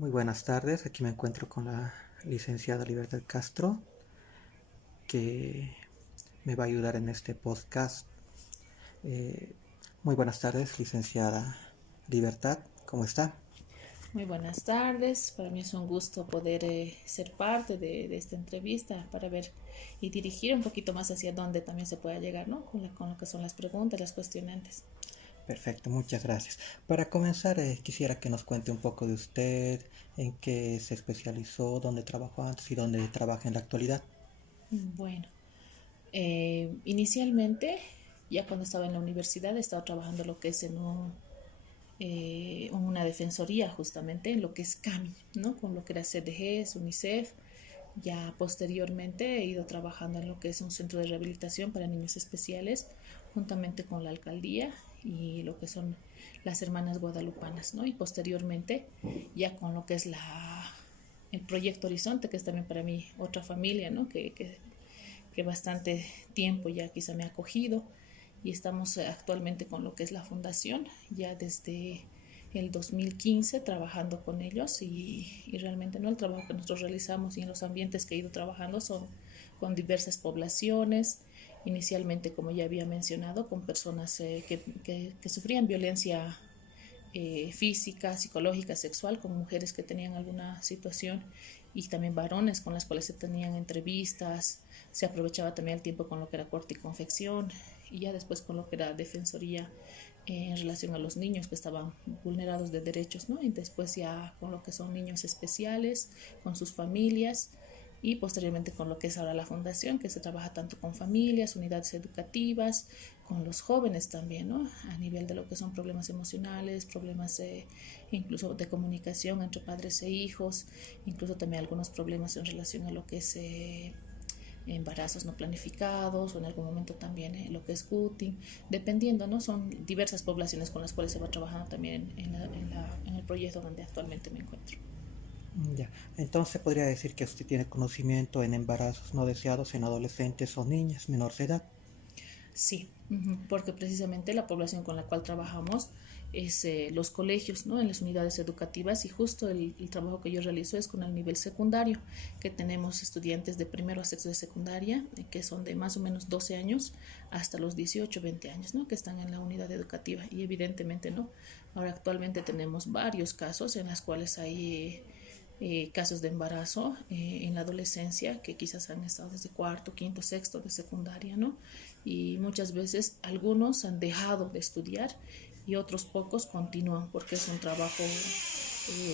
Muy buenas tardes, aquí me encuentro con la licenciada Libertad Castro, que me va a ayudar en este podcast. Eh, Muy buenas tardes, licenciada Libertad, ¿cómo está? Muy buenas tardes, para mí es un gusto poder ser parte de esta entrevista para ver y dirigir un poquito más hacia dónde también se pueda llegar, ¿no? Con lo que son las preguntas, las cuestionantes. Perfecto, muchas gracias. Para comenzar, quisiera que nos cuente un poco de usted, en qué se especializó, dónde trabajó antes y dónde trabaja en la actualidad. Bueno, inicialmente, ya cuando estaba en la universidad, he estado trabajando lo que es una defensoría justamente, en lo que es CAMI, ¿no? Con lo que era CDG, UNICEF. Ya posteriormente he ido trabajando en lo que es un centro de rehabilitación para niños especiales, juntamente con la alcaldía y lo que son las hermanas guadalupanas, ¿no? Y posteriormente ya con lo que es el proyecto Horizonte, que es también para mí otra familia, ¿no? Que bastante tiempo ya quizá me ha acogido y estamos actualmente con lo que es la fundación, ya desde el 2015 trabajando con ellos y realmente no el trabajo que nosotros realizamos y en los ambientes que he ido trabajando son con diversas poblaciones, inicialmente como ya había mencionado, con personas que sufrían violencia física, psicológica, sexual, con mujeres que tenían alguna situación y también varones con las cuales se tenían entrevistas, se aprovechaba también el tiempo con lo que era corte y confección y ya después con lo que era defensoría en relación a los niños que estaban vulnerados de derechos, ¿no? Y después ya con lo que son niños especiales, con sus familias y posteriormente con lo que es ahora la fundación, que se trabaja tanto con familias, unidades educativas, con los jóvenes también, ¿no? A nivel de lo que son problemas emocionales, problemas incluso de comunicación entre padres e hijos, incluso también algunos problemas en relación a lo que es embarazos no planificados o en algún momento también lo que es cutting, dependiendo, ¿no? Son diversas poblaciones con las cuales se va trabajando también en el proyecto donde actualmente me encuentro. Ya, entonces podría decir que usted tiene conocimiento en embarazos no deseados en adolescentes o niñas menores de edad. Sí, porque precisamente la población con la cual trabajamos es los colegios, ¿no? En las unidades educativas y justo el trabajo que yo realizo es con el nivel secundario, que tenemos estudiantes de primero a sexto de secundaria, que son de más o menos 12 años hasta los 18, 20 años, ¿no? Que están en la unidad educativa y evidentemente, ¿no? Ahora actualmente tenemos varios casos en los cuales hay casos de embarazo en la adolescencia que quizás han estado desde cuarto, quinto, sexto de secundaria, ¿no? Y muchas veces algunos han dejado de estudiar y otros pocos continúan porque es un trabajo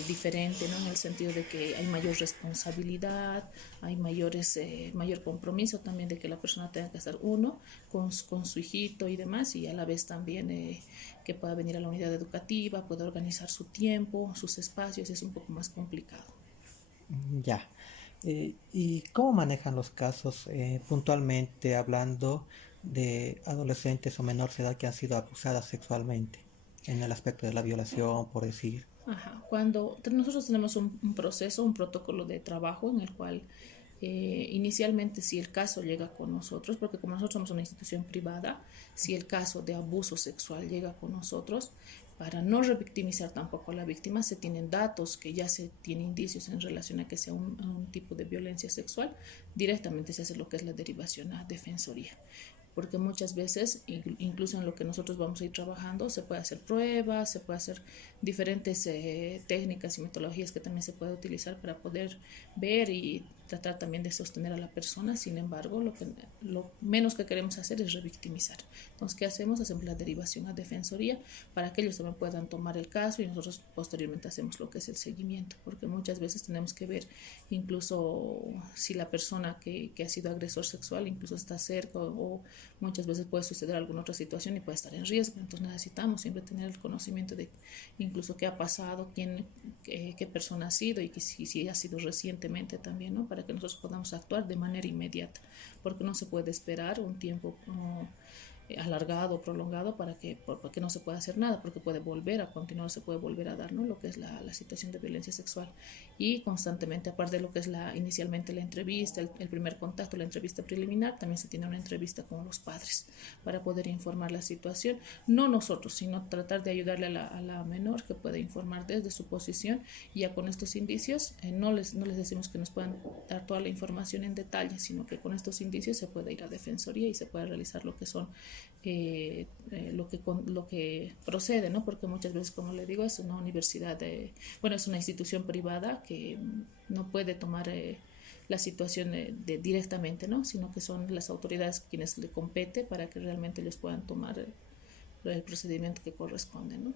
diferente, ¿no? En el sentido de que hay mayor responsabilidad, hay mayor compromiso también de que la persona tenga que estar uno con su hijito y demás y a la vez también que pueda venir a la unidad educativa, pueda organizar su tiempo, sus espacios, es un poco más complicado. Ya. ¿Y cómo manejan los casos puntualmente hablando de adolescentes o menores de edad que han sido abusadas sexualmente en el aspecto de la violación, por decir? Ajá. Cuando nosotros tenemos un proceso, un protocolo de trabajo en el cual inicialmente si el caso llega con nosotros, porque como nosotros somos una institución privada, si el caso de abuso sexual llega con nosotros, para no revictimizar tampoco a la víctima, se tienen datos que ya se tienen indicios en relación a que sea un tipo de violencia sexual, directamente se hace lo que es la derivación a defensoría porque muchas veces, incluso en lo que nosotros vamos a ir trabajando, se puede hacer pruebas, se puede hacer diferentes técnicas y metodologías que también se puede utilizar para poder ver y tratar también de sostener a la persona. Sin embargo, lo menos que queremos hacer es revictimizar. Entonces, ¿qué hacemos? Hacemos la derivación a defensoría para que ellos también puedan tomar el caso y nosotros posteriormente hacemos lo que es el seguimiento, porque muchas veces tenemos que ver incluso si la persona que ha sido agresor sexual incluso está cerca o muchas veces puede suceder alguna otra situación y puede estar en riesgo. Entonces necesitamos siempre tener el conocimiento de incluso qué ha pasado, qué persona ha sido y que si ha sido recientemente también, ¿no? Para que nosotros podamos actuar de manera inmediata, porque no se puede esperar un tiempo alargado o prolongado para que no se pueda hacer nada, porque puede volver a continuar, se puede volver a dar, ¿no? Lo que es la situación de violencia sexual. Y constantemente, aparte de lo que es inicialmente la entrevista, el primer contacto, la entrevista preliminar, también se tiene una entrevista con los padres para poder informar la situación. No nosotros, sino tratar de ayudarle a la menor que pueda informar desde su posición, y ya con estos indicios no les decimos que nos puedan dar toda la información en detalle, sino que con estos indicios se puede ir a defensoría y se puede realizar lo que son lo que procede, ¿no? Porque muchas veces, como le digo, es una universidad, es una institución privada que no puede tomar la situación directamente, ¿no? Sino que son las autoridades quienes le compete para que realmente ellos puedan tomar el procedimiento que corresponde, ¿no?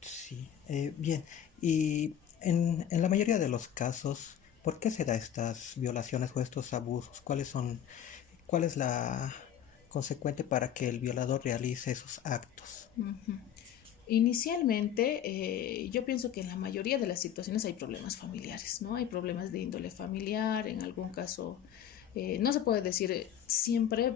Sí, bien. Y en la mayoría de los casos, ¿por qué se da estas violaciones o estos abusos? ¿Cuál es la consecuente para que el violador realice esos actos? Uh-huh. Inicialmente, yo pienso que en la mayoría de las situaciones hay problemas familiares, ¿no? Hay problemas de índole familiar, en algún caso, no se puede decir siempre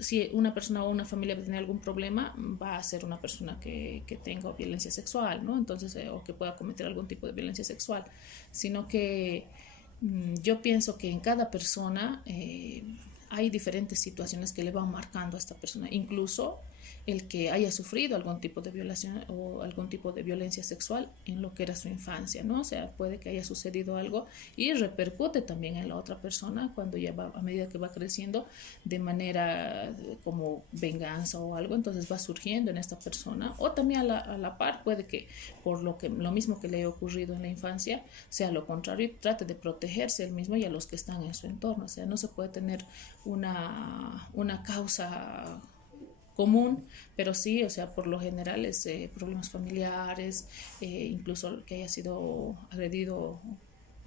si una persona o una familia tiene algún problema, va a ser una persona que tenga violencia sexual, ¿no? Entonces, o que pueda cometer algún tipo de violencia sexual, sino que yo pienso que en cada persona hay diferentes situaciones que le van marcando a esta persona, incluso el que haya sufrido algún tipo de violación o algún tipo de violencia sexual en lo que era su infancia, ¿no? O sea, puede que haya sucedido algo y repercute también en la otra persona cuando ya va, a medida que va creciendo, de manera como venganza o algo, entonces va surgiendo en esta persona, o también a la par puede que por lo mismo que le haya ocurrido en la infancia sea lo contrario y trate de protegerse él mismo y a los que están en su entorno. O sea, no se puede tener una causa común, pero sí, o sea, por lo general es problemas familiares, incluso que haya sido agredido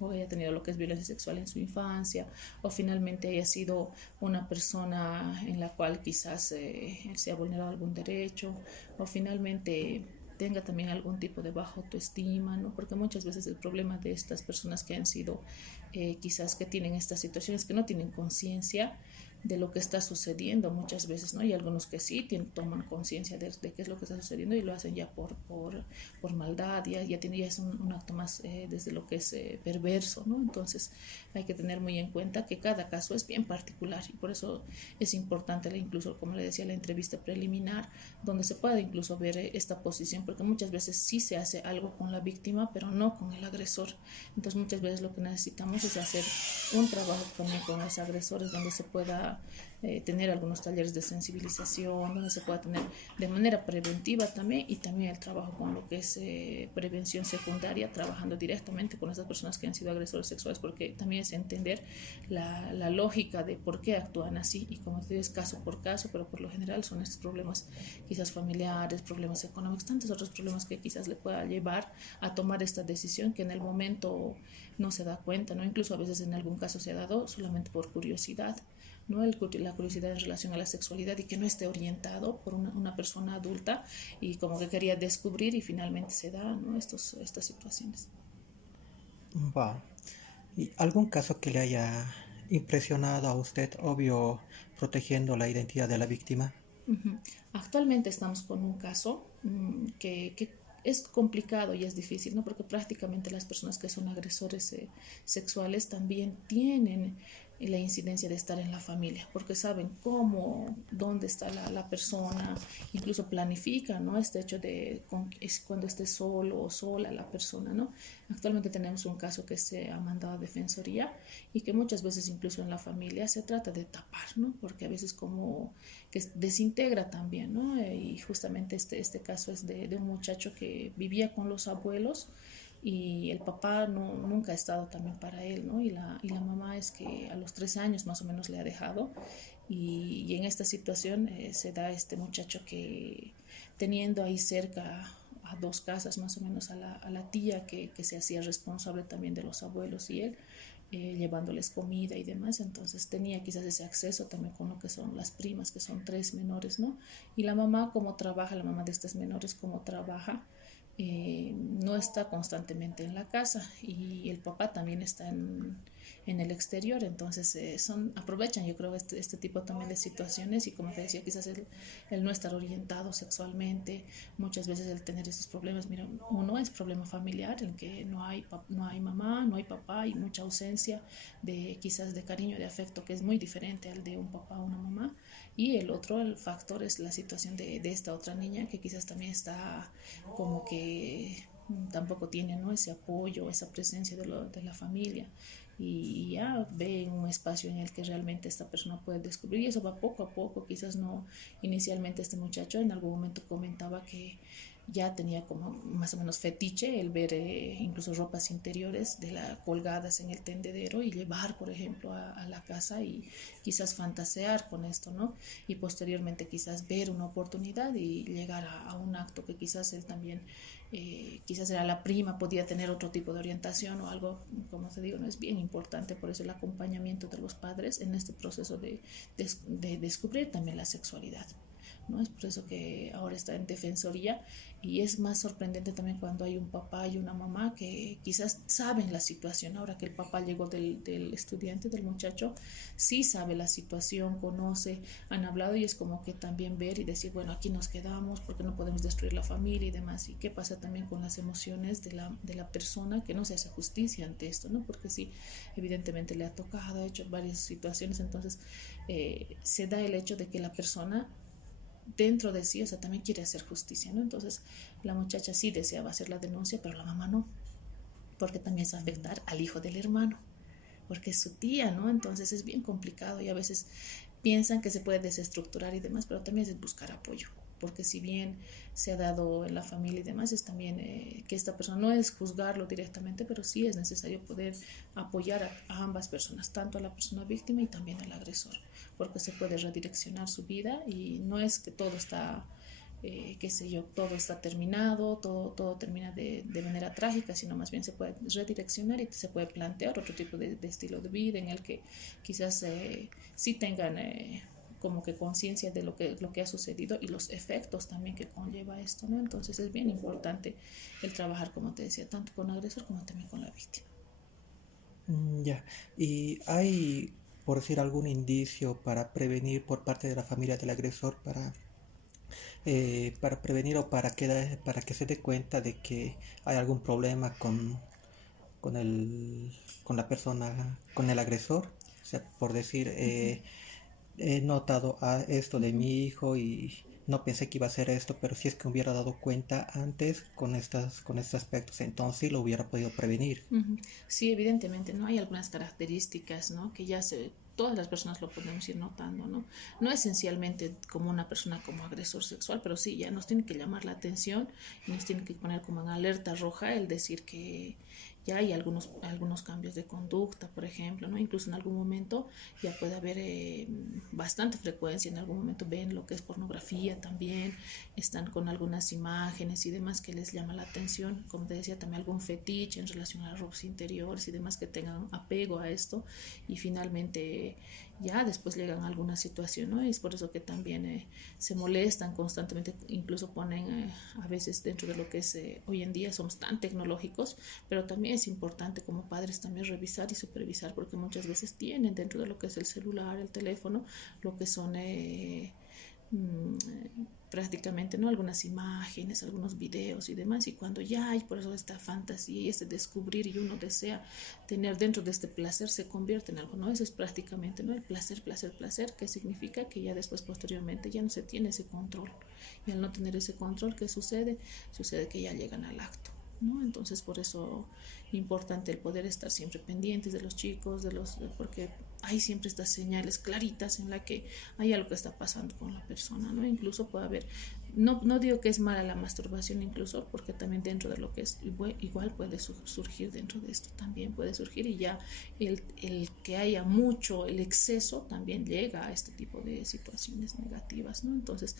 o haya tenido lo que es violencia sexual en su infancia, o finalmente haya sido una persona en la cual quizás se ha vulnerado algún derecho, o finalmente tenga también algún tipo de baja autoestima, ¿no? Porque muchas veces el problema de estas personas que han sido, quizás que tienen estas situaciones, que no tienen conciencia de lo que está sucediendo muchas veces, ¿no? Y algunos que sí toman conciencia de qué es lo que está sucediendo y lo hacen ya por maldad, ya es un acto más desde lo que es perverso, ¿no? Entonces hay que tener muy en cuenta que cada caso es bien particular y por eso es importante, incluso como le decía, la entrevista preliminar, donde se puede incluso ver esta posición, porque muchas veces sí se hace algo con la víctima, pero no con el agresor. Entonces muchas veces lo que necesitamos es hacer un trabajo también con los agresores, donde se pueda tener algunos talleres de sensibilización, donde se pueda tener de manera preventiva también, y también el trabajo con lo que es prevención secundaria, trabajando directamente con esas personas que han sido agresores sexuales, porque también es entender la lógica de por qué actúan así, y como te digo, es caso por caso, pero por lo general son estos problemas quizás familiares, problemas económicos, tantos otros problemas que quizás le pueda llevar a tomar esta decisión que en el momento no se da cuenta, ¿no? Incluso a veces en algún caso se ha dado solamente por curiosidad, ¿no? La curiosidad en relación a la sexualidad y que no esté orientado por una persona adulta y como que quería descubrir y finalmente se da, ¿no? Estas situaciones. Wow. ¿Y algún caso que le haya impresionado a usted, obvio, protegiendo la identidad de la víctima? Uh-huh. Actualmente estamos con un caso que es complicado y es difícil, ¿no? Porque prácticamente las personas que son agresores sexuales también tienen la incidencia de estar en la familia, porque saben cómo, dónde está la persona, incluso planifican, ¿no? Este hecho es cuando esté solo o sola la persona, ¿no? Actualmente tenemos un caso que se ha mandado a defensoría y que muchas veces incluso en la familia se trata de tapar, ¿no? Porque a veces como que desintegra también, ¿no? Y justamente este caso es de un muchacho que vivía con los abuelos y el papá nunca ha estado también para él, ¿no? Y la mamá es que a los 13 años más o menos le ha dejado y en esta situación se da este muchacho que teniendo ahí cerca a 2 casas más o menos a la tía que se hacía responsable también de los abuelos y él, llevándoles comida y demás, entonces tenía quizás ese acceso también con lo que son las primas, que son 3 menores, ¿no? Y la mamá como trabaja, la mamá de estas menores como trabaja, no está constantemente en la casa y el papá también está en el exterior, entonces aprovechan, yo creo, este tipo también de situaciones y como te decía, quizás el no estar orientado sexualmente, muchas veces el tener esos problemas, mira, uno es problema familiar en que no hay mamá, no hay papá y mucha ausencia de quizás de cariño, de afecto, que es muy diferente al de un papá o una mamá, y el otro, el factor es la situación de esta otra niña que quizás también está como que tampoco tiene, ¿no?, ese apoyo, esa presencia de la familia y ya ve un espacio en el que realmente esta persona puede descubrir y eso va poco a poco, quizás no inicialmente este muchacho en algún momento comentaba que ya tenía como más o menos fetiche el ver incluso ropas interiores colgadas en el tendedero y llevar, por ejemplo, a la casa y quizás fantasear con esto, ¿no? Y posteriormente quizás ver una oportunidad y llegar a un acto que quizás él también, quizás era la prima, podía tener otro tipo de orientación o algo, como te digo, no es bien importante, por eso el acompañamiento de los padres en este proceso de descubrir también la sexualidad. ¿No? Es por eso que ahora está en defensoría y es más sorprendente también cuando hay un papá y una mamá que quizás saben la situación. Ahora que el papá llegó del estudiante, del muchacho, sí sabe la situación, conoce, han hablado y es como que también ver y decir, bueno, aquí nos quedamos porque no podemos destruir la familia y demás. ¿Y qué pasa también con las emociones de la persona que no se hace justicia ante esto? ¿No? Porque sí, evidentemente le ha tocado, ha hecho varias situaciones, entonces se da el hecho de que la persona dentro de sí, o sea, también quiere hacer justicia, ¿no? Entonces la muchacha sí deseaba hacer la denuncia, pero la mamá no, porque también es afectar al hijo del hermano, porque es su tía, ¿no? Entonces es bien complicado y a veces piensan que se puede desestructurar y demás, pero también es buscar apoyo, porque si bien se ha dado en la familia y demás, es también que esta persona no es juzgarlo directamente, pero sí es necesario poder apoyar a ambas personas, tanto a la persona víctima y también al agresor, porque se puede redireccionar su vida y no es que todo está qué sé yo, todo está terminado, todo termina de manera trágica, sino más bien se puede redireccionar y se puede plantear otro tipo de estilo de vida en el que quizás sí tengan como que conciencia de lo que ha sucedido y los efectos también que conlleva esto, ¿no? Entonces es bien importante el trabajar, como te decía, tanto con el agresor como también con la víctima. Ya. ¿Y hay, por decir, algún indicio para prevenir por parte de la familia del agresor para prevenir o para que se dé cuenta de que hay algún problema con con la persona, con el agresor? O sea, por decir, Uh-huh. he notado esto de Uh-huh. mi hijo y no pensé que iba a ser esto, pero si es que hubiera dado cuenta antes con estos aspectos, entonces sí lo hubiera podido prevenir. Uh-huh. Sí, evidentemente, ¿no? Hay algunas características, ¿no? Que todas las personas lo podemos ir notando, ¿no? No esencialmente como una persona como agresor sexual, pero sí, ya nos tiene que llamar la atención y nos tiene que poner como en alerta roja el decir que ya hay algunos cambios de conducta, por ejemplo, ¿no? Incluso en algún momento ya puede haber bastante frecuencia, en algún momento ven lo que es pornografía también, están con algunas imágenes y demás que les llama la atención, como te decía, también algún fetiche en relación a las ropas interiores y demás que tengan apego a esto y finalmente ya después llegan a alguna situación, ¿no? Y es por eso que también se molestan constantemente, incluso ponen a veces dentro de lo que es hoy en día somos tan tecnológicos, pero también es importante como padres también revisar y supervisar porque muchas veces tienen dentro de lo que es el celular, el teléfono, lo que son prácticamente, ¿no? Algunas imágenes, algunos videos y demás, y cuando ya hay por eso esta fantasía y este descubrir y uno desea tener dentro de este placer, se convierte en algo, ¿no? Eso es prácticamente, ¿no? El placer, placer, placer, que significa que ya después, posteriormente, ya no se tiene ese control, y al no tener ese control, ¿qué sucede? Sucede que ya llegan al acto, ¿no? Entonces, por eso es importante el poder estar siempre pendientes de los chicos, porque hay siempre estas señales claritas en la que hay algo que está pasando con la persona, ¿no? Incluso puede haber, no digo que es mala la masturbación incluso, porque también dentro de lo que es igual puede surgir dentro de esto, también puede surgir y ya el que haya mucho, el exceso también llega a este tipo de situaciones negativas, ¿no? Entonces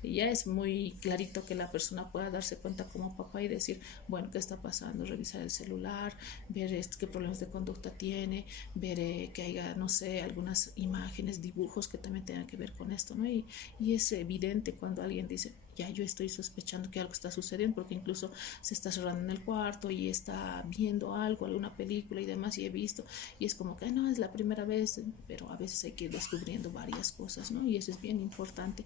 ya es muy clarito que la persona pueda darse cuenta como papá y decir, bueno, ¿qué está pasando? Revisar el celular, ver qué problemas de conducta tiene, ver que haya, no sé, algunas imágenes, dibujos que también tengan que ver con esto, ¿no? Y es evidente cuando alguien dice, ya yo estoy sospechando que algo está sucediendo, porque incluso se está cerrando en el cuarto y está viendo algo, alguna película y demás, y he visto, y es como que no, es la primera vez, pero a veces hay que ir descubriendo varias cosas, ¿no? Y eso es bien importante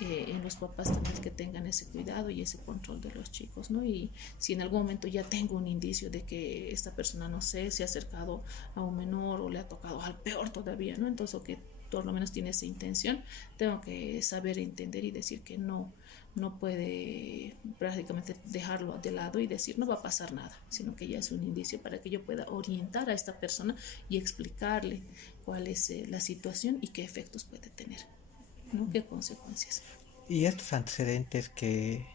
en los papás también, que tengan ese cuidado y ese control de los chicos, ¿no? Y si en algún momento ya tengo un indicio de que esta persona, no sé, se ha acercado a un menor o le ha tocado al peor todavía, ¿no? Entonces, o que por lo menos tiene esa intención, tengo que saber entender y decir que no puede prácticamente dejarlo de lado y decir no va a pasar nada, sino que ya es un indicio para que yo pueda orientar a esta persona y explicarle cuál es la situación y qué efectos puede tener, ¿no? ¿Qué consecuencias? Y estos antecedentes que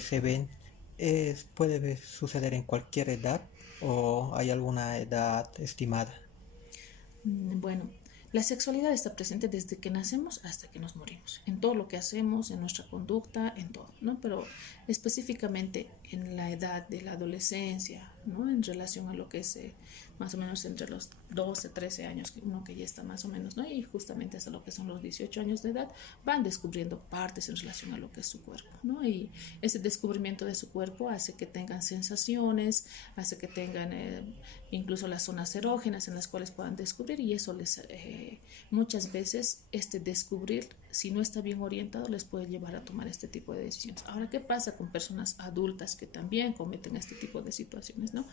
se ven, ¿puede suceder en cualquier edad o hay alguna edad estimada? Bueno, la sexualidad está presente desde que nacemos hasta que nos morimos, en todo lo que hacemos, en nuestra conducta, en todo, ¿no? Pero específicamente en la edad de la adolescencia, ¿no? En relación a lo que es más o menos entre los 12, 13 años, uno que ya está más o menos, ¿no? Y justamente hasta lo que son los 18 años de edad, van descubriendo partes en relación a lo que es su cuerpo, ¿no? Y ese descubrimiento de su cuerpo hace que tengan sensaciones, hace que tengan incluso las zonas erógenas en las cuales puedan descubrir, y eso les muchas veces este descubrir, si no está bien orientado, les puede llevar a tomar este tipo de decisiones. Ahora, ¿qué pasa con personas adultas que también cometen este tipo de situaciones, ¿no?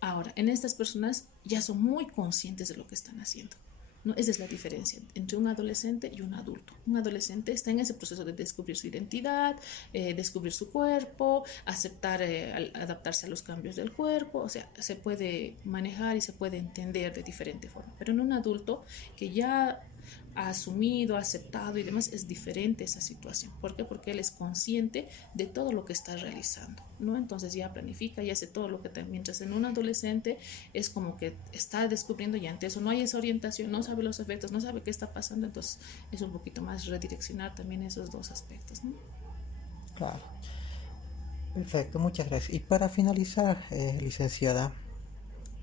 Ahora, en estas personas ya son muy conscientes de lo que están haciendo, ¿no? Esa es la diferencia entre un adolescente y un adulto. Un adolescente está en ese proceso de descubrir su identidad, descubrir su cuerpo, aceptar, adaptarse a los cambios del cuerpo, o sea, se puede manejar y se puede entender de diferente forma. Pero en un adulto que ya ha asumido, ha aceptado y demás, es diferente esa situación. ¿Por qué? Porque él es consciente de todo lo que está realizando, ¿no? Entonces ya planifica y hace todo lo que también. Mientras en un adolescente es como que está descubriendo y ante eso no hay esa orientación, no sabe los efectos, no sabe qué está pasando, entonces es un poquito más redireccionar también esos dos aspectos, ¿no? Claro. Perfecto, muchas gracias. Y para finalizar, licenciada,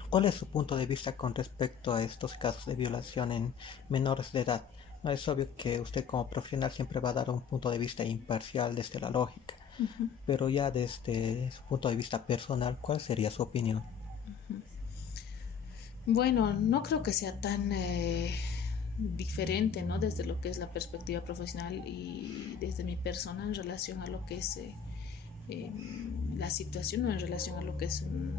¿cuál es su punto de vista con respecto a estos casos de violación en menores de edad? No es obvio que usted como profesional siempre va a dar un punto de vista imparcial desde la lógica, Uh-huh. pero ya desde su punto de vista personal, ¿cuál sería su opinión? Uh-huh. Bueno, no creo que sea tan diferente, ¿no? Desde lo que es la perspectiva profesional y desde mi persona en relación a lo que es la situación, o en relación a lo que es un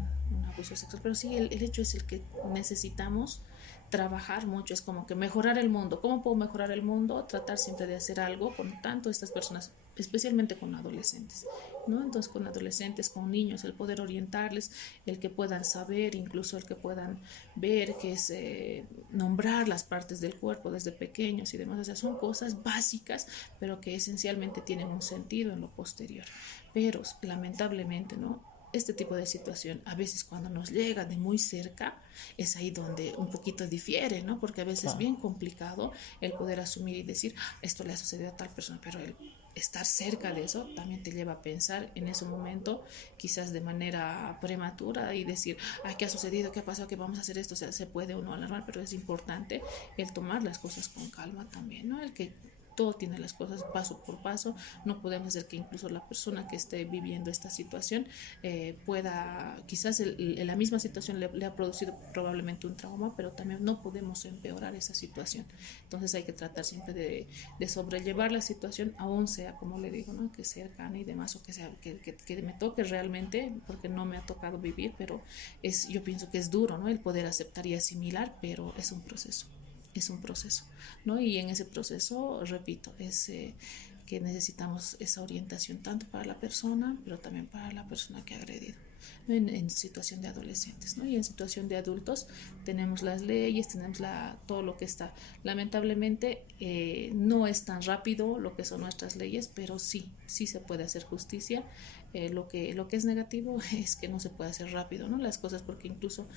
abuso sexual. Pero sí, el hecho es el que necesitamos trabajar mucho, es como que mejorar el mundo. ¿Cómo puedo mejorar el mundo? Tratar siempre de hacer algo con tanto estas personas, especialmente con adolescentes, ¿no? Entonces, con adolescentes, con niños, el poder orientarles, el que puedan saber, incluso el que puedan ver, que es nombrar las partes del cuerpo desde pequeños y demás. O sea, son cosas básicas, pero que esencialmente tienen un sentido en lo posterior. Pero lamentablemente, ¿no? Este tipo de situación, a veces cuando nos llega de muy cerca, es ahí donde un poquito difiere, ¿no? Porque a veces es bien complicado el poder asumir y decir, esto le ha sucedido a tal persona, pero el estar cerca de eso también te lleva a pensar en ese momento, quizás de manera prematura, y decir, ay, ¿qué ha sucedido? ¿Qué ha pasado? ¿Qué vamos a hacer esto? O sea, se puede uno alarmar, pero es importante el tomar las cosas con calma también, ¿no? El que todo tiene las cosas paso por paso. No podemos hacer que incluso la persona que esté viviendo esta situación pueda, quizás la misma situación le ha producido probablemente un trauma, pero también no podemos empeorar esa situación. Entonces hay que tratar siempre de sobrellevar la situación, aún sea, como le digo, ¿no? Que sea cercana y demás, o que sea que me toque realmente, porque no me ha tocado vivir, pero yo pienso que es duro, ¿no? El poder aceptar y asimilar, pero es un proceso. Es un proceso, ¿no? Y en ese proceso, repito, es que necesitamos esa orientación tanto para la persona, pero también para la persona que ha agredido, ¿no? En situación de adolescentes, ¿no? Y en situación de adultos tenemos las leyes, tenemos todo lo que está. Lamentablemente no es tan rápido lo que son nuestras leyes, pero sí se puede hacer justicia. Lo que es negativo es que no se puede hacer rápido, ¿no? Las cosas, porque incluso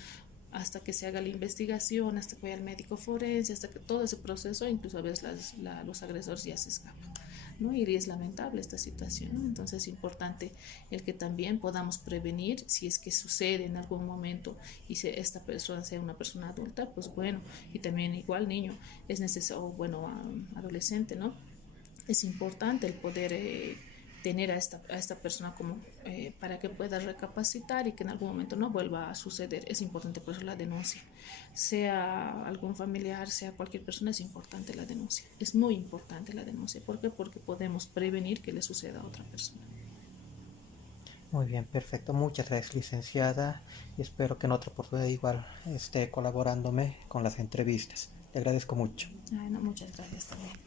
hasta que se haga la investigación, hasta que vaya el médico forense, hasta que todo ese proceso, incluso a veces los agresores ya se escapan, ¿no? Y es lamentable esta situación, ¿no? Entonces es importante el que también podamos prevenir si es que sucede en algún momento y si esta persona sea una persona adulta, pues bueno, y también igual niño, es necesario, bueno, adolescente, ¿no? Es importante el poder tener a esta persona como para que pueda recapacitar y que en algún momento no vuelva a suceder. Es importante por eso la denuncia. Sea algún familiar, sea cualquier persona, es importante la denuncia. Es muy importante la denuncia. ¿Por qué? Porque podemos prevenir que le suceda a otra persona. Muy bien, perfecto. Muchas gracias, licenciada. Y espero que en otra oportunidad igual esté colaborándome con las entrevistas. Le agradezco mucho. Ay, no, muchas gracias también.